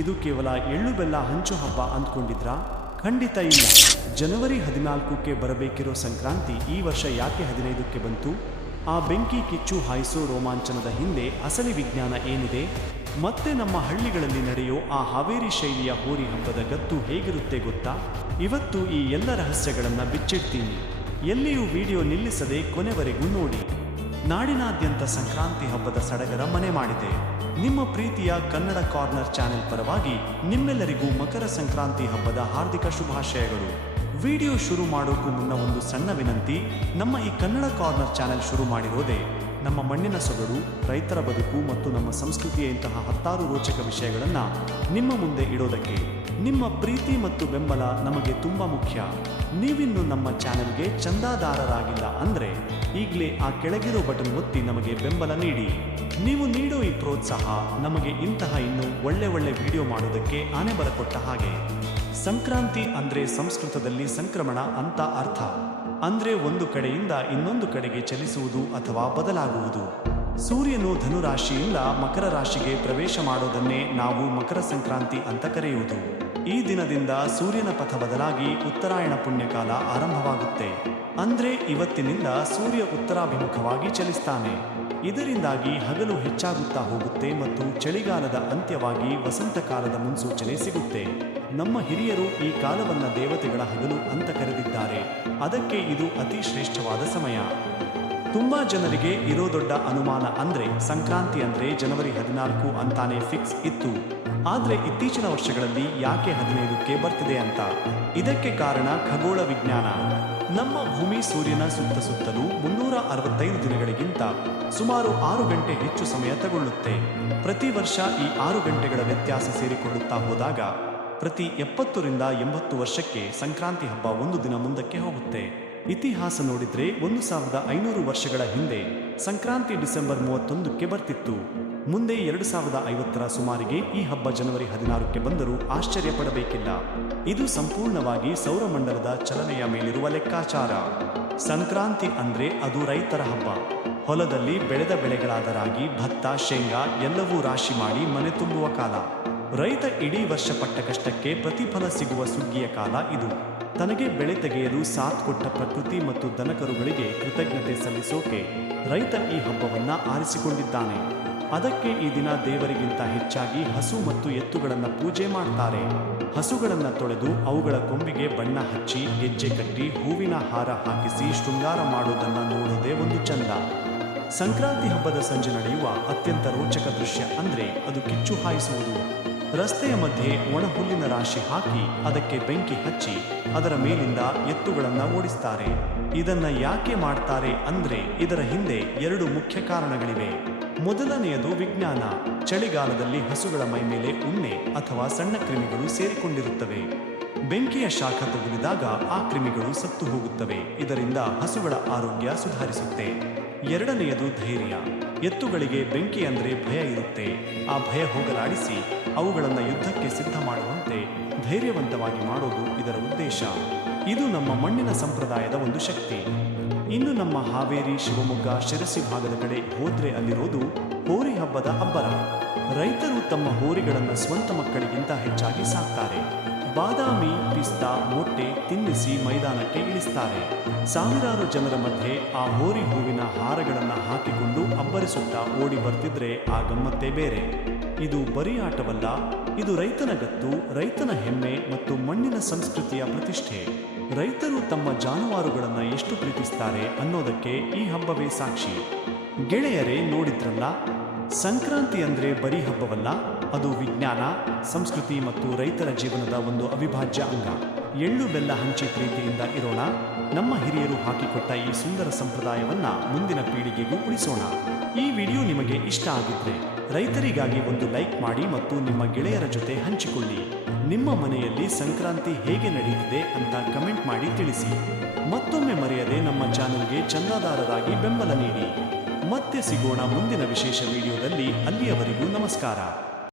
ಇದು ಕೇವಲ ಎಳ್ಳು ಬೆಲ್ಲ ಹಂಚು ಹಬ್ಬ ಅಂದ್ಕೊಂಡಿದ್ರಾ? ಖಂಡಿತ ಇಲ್ಲ. ಜನವರಿ 14ಕ್ಕೆ ಬರಬೇಕಿರೋ ಸಂಕ್ರಾಂತಿ ಈ ವರ್ಷ ಯಾಕೆ 15ಕ್ಕೆ ಬಂತು? ಆ ಬೆಂಕಿ ಕಿಚ್ಚು ಹಾಯಿಸೋ ರೋಮಾಂಚನದ ಹಿಂದೆ ಅಸಲಿ ವಿಜ್ಞಾನ ಏನಿದೆ? ಮತ್ತೆ ನಮ್ಮ ಹಳ್ಳಿಗಳಲ್ಲಿ ನಡೆಯೋ ಆ ಹಾವೇರಿ ಶೈಲಿಯ ಹೋರಿ ಹಬ್ಬದ ಗತ್ತು ಹೇಗಿರುತ್ತೆ ಗೊತ್ತಾ? ಇವತ್ತು ಈ ಎಲ್ಲ ರಹಸ್ಯಗಳನ್ನು ಬಿಚ್ಚಿಡ್ತೀನಿ. ಎಲ್ಲಿಯೂ ವಿಡಿಯೋ ನಿಲ್ಲಿಸದೆ ಕೊನೆವರೆಗೂ ನೋಡಿ. ನಾಡಿನಾದ್ಯಂತ ಸಂಕ್ರಾಂತಿ ಹಬ್ಬದ ಸಡಗರ ಮನೆ ಮಾಡಿದೆ. ನಿಮ್ಮ ಪ್ರೀತಿಯ ಕನ್ನಡ ಕಾರ್ನರ್ ಚಾನೆಲ್ ಪರವಾಗಿ ನಿಮ್ಮೆಲ್ಲರಿಗೂ ಮಕರ ಸಂಕ್ರಾಂತಿ ಹಬ್ಬದ ಹಾರ್ದಿಕ ಶುಭಾಶಯಗಳು. ವಿಡಿಯೋ ಶುರು ಮಾಡೋಕ್ಕೂ ಮುನ್ನ ಒಂದು ಸಣ್ಣ ವಿನಂತಿ. ನಮ್ಮ ಈ ಕನ್ನಡ ಕಾರ್ನರ್ ಚಾನೆಲ್ ಶುರು ಮಾಡಿರೋದೇ ನಮ್ಮ ಮಣ್ಣಿನ ಸೊಗಡು, ರೈತರ ಬದುಕು ಮತ್ತು ನಮ್ಮ ಸಂಸ್ಕೃತಿಯ ಇಂತಹ 10 ರೋಚಕ ವಿಷಯಗಳನ್ನು ನಿಮ್ಮ ಮುಂದೆ ಇಡೋದಕ್ಕೆ. ನಿಮ್ಮ ಪ್ರೀತಿ ಮತ್ತು ಬೆಂಬಲ ನಮಗೆ ತುಂಬ ಮುಖ್ಯ. ನೀವಿನ್ನು ನಮ್ಮ ಚಾನೆಲ್ಗೆ ಚಂದಾದಾರರಾಗಿಲ್ಲ ಅಂದರೆ ಈಗಲೇ ಆ ಕೆಳಗಿರೋ ಬಟನ್ ಒತ್ತಿ ನಮಗೆ ಬೆಂಬಲ ನೀಡಿ. ನೀವು ನೀಡೋ ಈ ಪ್ರೋತ್ಸಾಹ ನಮಗೆ ಇಂತಹ ಇನ್ನೂ ಒಳ್ಳೆ ವಿಡಿಯೋ ಮಾಡೋದಕ್ಕೆ ಆನೆ ಬಲ ಕೊಟ್ಟ ಹಾಗೆ. ಸಂಕ್ರಾಂತಿ ಅಂದ್ರೆ ಸಂಸ್ಕೃತದಲ್ಲಿ ಸಂಕ್ರಮಣ ಅಂತ ಅರ್ಥ. ಅಂದ್ರೆ ಒಂದು ಕಡೆಯಿಂದ ಇನ್ನೊಂದು ಕಡೆಗೆ ಚಲಿಸುವುದು ಅಥವಾ ಬದಲಾಗುವುದು. ಸೂರ್ಯನು ಧನುರಾಶಿಯಿಂದ ಮಕರ ರಾಶಿಗೆ ಪ್ರವೇಶ ಮಾಡೋದನ್ನೇ ನಾವು ಮಕರ ಸಂಕ್ರಾಂತಿ ಅಂತ ಕರೆಯುವುದು. ಈ ದಿನದಿಂದ ಸೂರ್ಯನ ಪಥ ಬದಲಾಗಿ ಉತ್ತರಾಯಣ ಪುಣ್ಯಕಾಲ ಆರಂಭವಾಗುತ್ತೆ. ಅಂದ್ರೆ ಇವತ್ತಿನಿಂದ ಸೂರ್ಯ ಉತ್ತರಾಭಿಮುಖವಾಗಿ ಚಲಿಸ್ತಾನೆ. ಇದರಿಂದಾಗಿ ಹಗಲು ಹೆಚ್ಚಾಗುತ್ತಾ ಹೋಗುತ್ತೆ ಮತ್ತು ಚಳಿಗಾಲದ ಅಂತ್ಯವಾಗಿ ವಸಂತ ಕಾಲದ ಮುನ್ಸೂಚನೆ ಸಿಗುತ್ತೆ. ನಮ್ಮ ಹಿರಿಯರು ಈ ಕಾಲವನ್ನ ದೇವತೆಗಳ ಹಗಲು ಅಂತ ಕರೆದಿದ್ದಾರೆ. ಅದಕ್ಕೆ ಇದು ಅತಿ ಶ್ರೇಷ್ಠವಾದ ಸಮಯ. ತುಂಬಾ ಜನರಿಗೆ ಇರೋ ದೊಡ್ಡ ಅನುಮಾನ ಅಂದ್ರೆ ಸಂಕ್ರಾಂತಿ ಅಂದ್ರೆ ಜನವರಿ 14 ಅಂತಾನೆ ಫಿಕ್ಸ್ ಇತ್ತು. ಆದ್ರೆ ಇತ್ತೀಚಿನ ವರ್ಷಗಳಲ್ಲಿ ಯಾಕೆ 15ಕ್ಕೆ ಬರ್ತಿದೆ ಅಂತ. ಇದಕ್ಕೆ ಕಾರಣ ಖಗೋಳ ವಿಜ್ಞಾನ. ನಮ್ಮ ಭೂಮಿ ಸೂರ್ಯನ ಸುತ್ತಲೂ 365 ದಿನಗಳಿಗಿಂತ ಸುಮಾರು 6 ಗಂಟೆ ಹೆಚ್ಚು ಸಮಯ ತಗೊಳ್ಳುತ್ತೆ. ಪ್ರತಿ ವರ್ಷ ಈ 6 ಗಂಟೆಗಳ ವ್ಯತ್ಯಾಸ ಸೇರಿಕೊಳ್ಳುತ್ತಾ ಹೋದಾಗ ಪ್ರತಿ 70 ರಿಂದ 80 ವರ್ಷಕ್ಕೆ ಸಂಕ್ರಾಂತಿ ಹಬ್ಬ ಒಂದು ದಿನ ಮುಂದಕ್ಕೆ ಹೋಗುತ್ತೆ. ಇತಿಹಾಸ ನೋಡಿದ್ರೆ 1500 ವರ್ಷಗಳ ಹಿಂದೆ ಸಂಕ್ರಾಂತಿ ಡಿಸೆಂಬರ್ 31ಕ್ಕೆ ಬರ್ತಿತ್ತು. ಮುಂದೆ 2050ರ ಸುಮಾರಿಗೆ ಈ ಹಬ್ಬ ಜನವರಿ 16ಕ್ಕೆ ಬಂದರೂ ಆಶ್ಚರ್ಯ ಪಡಬೇಕಿಲ್ಲ. ಇದು ಸಂಪೂರ್ಣವಾಗಿ ಸೌರಮಂಡಲದ ಚಲನೆಯ ಮೇಲಿರುವ ಲೆಕ್ಕಾಚಾರ. ಸಂಕ್ರಾಂತಿ ಅಂದ್ರೆ ಅದು ರೈತರ ಹಬ್ಬ. ಹೊಲದಲ್ಲಿ ಬೆಳೆದ ಬೆಳೆಗಳಾದ ರಾಗಿ, ಭತ್ತ, ಶೇಂಗಾ ಎಲ್ಲವೂ ರಾಶಿ ಮಾಡಿ ಮನೆ ತುಂಬುವ ಕಾಲ. ರೈತ ಇಡೀ ವರ್ಷ ಪಟ್ಟ ಕಷ್ಟಕ್ಕೆ ಪ್ರತಿಫಲ ಸಿಗುವ ಸುಗ್ಗಿಯ ಕಾಲ ಇದು. ತನಗೆ ಬೆಳೆ ತೆಗೆಯಲು ಸಾಥ್ ಕೊಟ್ಟ ಪ್ರಕೃತಿ ಮತ್ತು ದನಕರುಗಳಿಗೆ ಕೃತಜ್ಞತೆ ಸಲ್ಲಿಸೋಕೆ ರೈತ ಈ ಹಬ್ಬವನ್ನ ಆರಿಸಿಕೊಂಡಿದ್ದಾನೆ. ಅದಕ್ಕೆ ಈ ದಿನ ದೇವರಿಗಿಂತ ಹೆಚ್ಚಾಗಿ ಹಸು ಮತ್ತು ಎತ್ತುಗಳನ್ನು ಪೂಜೆ ಮಾಡ್ತಾರೆ. ಹಸುಗಳನ್ನು ತೊಳೆದು ಅವುಗಳ ಕೊಂಬಿಗೆ ಬಣ್ಣ ಹಚ್ಚಿ, ಗೆಜ್ಜೆ ಕಟ್ಟಿ, ಹೂವಿನ ಹಾರ ಹಾಕಿಸಿ ಶೃಂಗಾರ ಮಾಡೋದನ್ನ ನೋಡೋದೇ ಒಂದು ಚಂದ. ಸಂಕ್ರಾಂತಿ ಹಬ್ಬದ ಸಂಜೆ ನಡೆಯುವ ಅತ್ಯಂತ ರೋಚಕ ದೃಶ್ಯ ಅಂದ್ರೆ ಅದು ಕಿಚ್ಚು ಹಾಯಿಸುವುದು. ರಸ್ತೆಯ ಮಧ್ಯೆ ಒಣ ಹುಲ್ಲಿನ ರಾಶಿ ಹಾಕಿ ಅದಕ್ಕೆ ಬೆಂಕಿ ಹಚ್ಚಿ ಅದರ ಮೇಲಿಂದ ಎತ್ತುಗಳನ್ನು ಓಡಿಸ್ತಾರೆ. ಇದನ್ನ ಯಾಕೆ ಮಾಡ್ತಾರೆ ಅಂದ್ರೆ ಇದರ ಹಿಂದೆ 2 ಮುಖ್ಯ ಕಾರಣಗಳಿವೆ. ಮೊದಲನೆಯದು ವಿಜ್ಞಾನ. ಚಳಿಗಾಲದಲ್ಲಿ ಹಸುಗಳ ಮೈ ಮೇಲೆ ಉಣ್ಣೆ ಅಥವಾ ಸಣ್ಣ ಕ್ರಿಮಿಗಳು ಸೇರಿಕೊಂಡಿರುತ್ತವೆ. ಬೆಂಕಿಯ ಶಾಖ ತಗುಲಿದಾಗ ಆ ಕ್ರಿಮಿಗಳು ಸತ್ತು ಹೋಗುತ್ತವೆ. ಇದರಿಂದ ಹಸುಗಳ ಆರೋಗ್ಯ ಸುಧಾರಿಸುತ್ತೆ. ಎರಡನೆಯದು ಧೈರ್ಯ. ಎತ್ತುಗಳಿಗೆ ಬೆಂಕಿ ಅಂದ್ರೆ ಭಯ ಇರುತ್ತೆ. ಆ ಭಯ ಹೋಗಲಾಡಿಸಿ ಅವುಗಳನ್ನು ಯುದ್ಧಕ್ಕೆ ಸಿದ್ಧ ಮಾಡುವಂತೆ ಧೈರ್ಯವಂತವಾಗಿ ಮಾಡೋದು ಇದರ ಉದ್ದೇಶ. ಇದು ನಮ್ಮ ಮಣ್ಣಿನ ಸಂಪ್ರದಾಯದ ಒಂದು ಶಕ್ತಿ. ಇನ್ನು ನಮ್ಮ ಹಾವೇರಿ, ಶಿವಮೊಗ್ಗ, ಶಿರಸಿ ಭಾಗದ ಕಡೆ ಹೋದ್ರೆ ಅಲ್ಲಿರೋದು ಹೋರಿ ಹಬ್ಬದ ಅಬ್ಬರ. ರೈತರು ತಮ್ಮ ಹೋರಿಗಳನ್ನು ಸ್ವಂತ ಮಕ್ಕಳಿಗಿಂತ ಹೆಚ್ಚಾಗಿ ಸಾಕ್ತಾರೆ. ಬಾದಾಮಿ, ಪಿಸ್ತಾ, ಮೊಟ್ಟೆ ತಿನ್ನಿಸಿ ಮೈದಾನಕ್ಕೆ ಇಳಿಸ್ತಾರೆ. ಸಾವಿರಾರು ಜನರ ಮಧ್ಯೆ ಆ ಹೋರಿ ಹೂವಿನ ಹಾರಗಳನ್ನು ಹಾಕಿಕೊಂಡು ಅಬ್ಬರಿಸುತ್ತಾ ಓಡಿ ಬರ್ತಿದ್ರೆ ಆ ಗಮ್ಮತ್ತೇ ಬೇರೆ. ಇದು ಬರೀ ಆಟವಲ್ಲ, ಇದು ರೈತನ ಗತ್ತು, ರೈತನ ಹೆಮ್ಮೆ ಮತ್ತು ಮಣ್ಣಿನ ಸಂಸ್ಕೃತಿಯ ಪ್ರತಿಷ್ಠೆ. ರೈತರು ತಮ್ಮ ಜಾನುವಾರುಗಳನ್ನು ಎಷ್ಟು ಪ್ರೀತಿಸ್ತಾರೆ ಅನ್ನೋದಕ್ಕೆ ಈ ಹಬ್ಬವೇ ಸಾಕ್ಷಿ. ಗೆಳೆಯರೇ, ನೋಡಿದ್ರಲ್ಲ, ಸಂಕ್ರಾಂತಿ ಅಂದ್ರೆ ಬರೀ ಹಬ್ಬವಲ್ಲ, ಅದು ವಿಜ್ಞಾನ, ಸಂಸ್ಕೃತಿ ಮತ್ತು ರೈತರ ಜೀವನದ ಒಂದು ಅವಿಭಾಜ್ಯ ಅಂಗ. ಎಳ್ಳು ಬೆಲ್ಲ ಹಂಚಿ ಪ್ರೀತಿಯಿಂದ ಇರೋಣ. ನಮ್ಮ ಹಿರಿಯರು ಹಾಕಿಕೊಟ್ಟ ಈ ಸುಂದರ ಸಂಪ್ರದಾಯವನ್ನ ಮುಂದಿನ ಪೀಳಿಗೆಗೂ ಉಳಿಸೋಣ. ಈ ವಿಡಿಯೋ ನಿಮಗೆ ಇಷ್ಟ ಆಗಿದ್ರೆ ರೈತರಿಗಾಗಿ ಒಂದು ಲೈಕ್ ಮಾಡಿ ಮತ್ತು ನಿಮ್ಮ ಗೆಳೆಯರ ಜೊತೆ ಹಂಚಿಕೊಳ್ಳಿ. ನಿಮ್ಮ ಮನೆಯಲ್ಲಿ ಸಂಕ್ರಾಂತಿ ಹೇಗೆ ನಡೆಯುತ್ತಿದೆ ಅಂತ ಕಮೆಂಟ್ ಮಾಡಿ ತಿಳಿಸಿ. ಮತ್ತೊಮ್ಮೆ ಮರೆಯದೆ ನಮ್ಮ ಚಾನೆಲ್ಗೆ ಚಂದಾದಾರರಾಗಿ ಬೆಂಬಲ ನೀಡಿ. ಮತ್ತೆ ಸಿಗೋಣ ಮುಂದಿನ ವಿಶೇಷ ವಿಡಿಯೋದಲ್ಲಿ. ಅಲ್ಲಿಯವರೆಗೂ ನಮಸ್ಕಾರ.